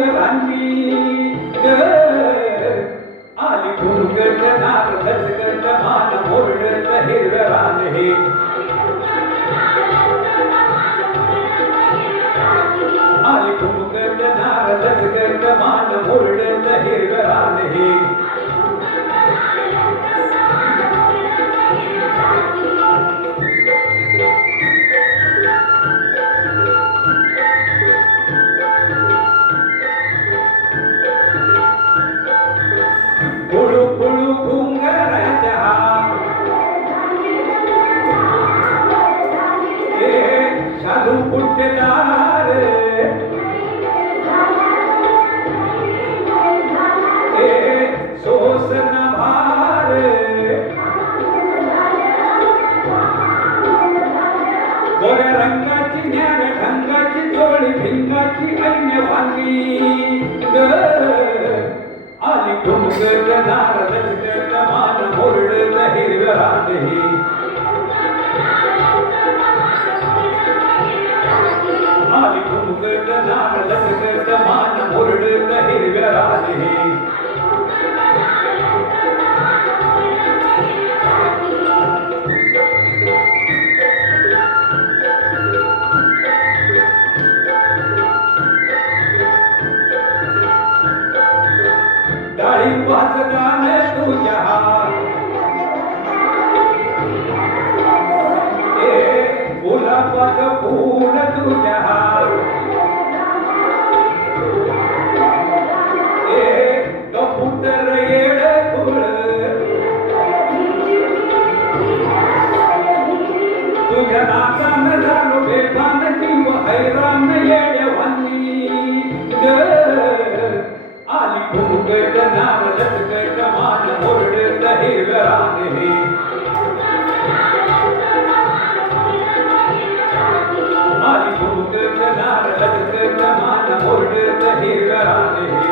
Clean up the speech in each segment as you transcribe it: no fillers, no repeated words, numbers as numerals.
सुंदरांनी आली घुंगट नार गजगट मान मोरडत हिरव्या रान हे आली घुंगट नार गजगट मान मोरडत हिरव्या रान हे पुळू पुळू घुंगराच्या शालू कुठेदार सोसन भार गोऱ्या रंगाची न्याव्या ढंगाची जोडी भिंगाची ऐन्य वांगी आली घुंगट नार गजगट मान मोरडत हिरव्या रान हे आली घुंगट नार गजगट मान मोरडत हिरव्या रान हे डाळिंबाचं गाण तुझ्या गुलाबाचं फूल तुझ्या कबूतर येड फुल तुझ्या नाकान झालो बेभान जीव हैरान येड्यावानी आली घुंगट नार गजगट मान मोरडत हिरव्या रान हे आली घुंगट नार गजगट मान मोरडत हिरव्या रान हे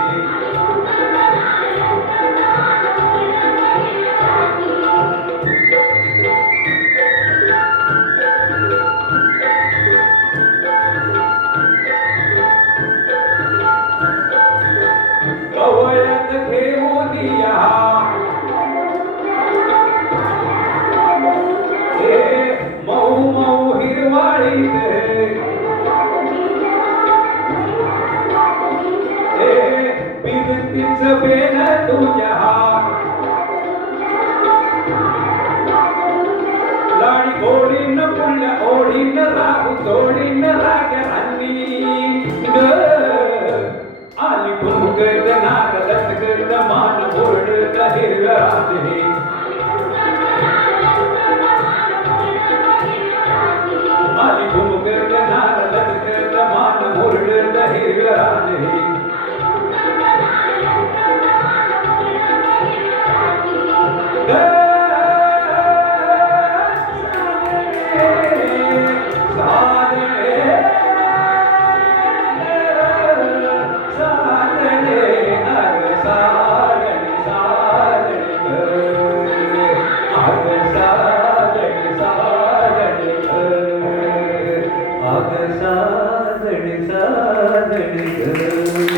कवळत घेऊन या मऊ मऊ हिरवाळीत बिगतीच बेन तुझ्या लाडी गोडीन पुढल्या ओढीन राहू जोडीन राग्या आली घुंगट नार गजगट मान मोरडत हिरव्या रान हे आली घुंगट नार गजगट मान मोरडत हिरव्या रान हे साजणी साजणी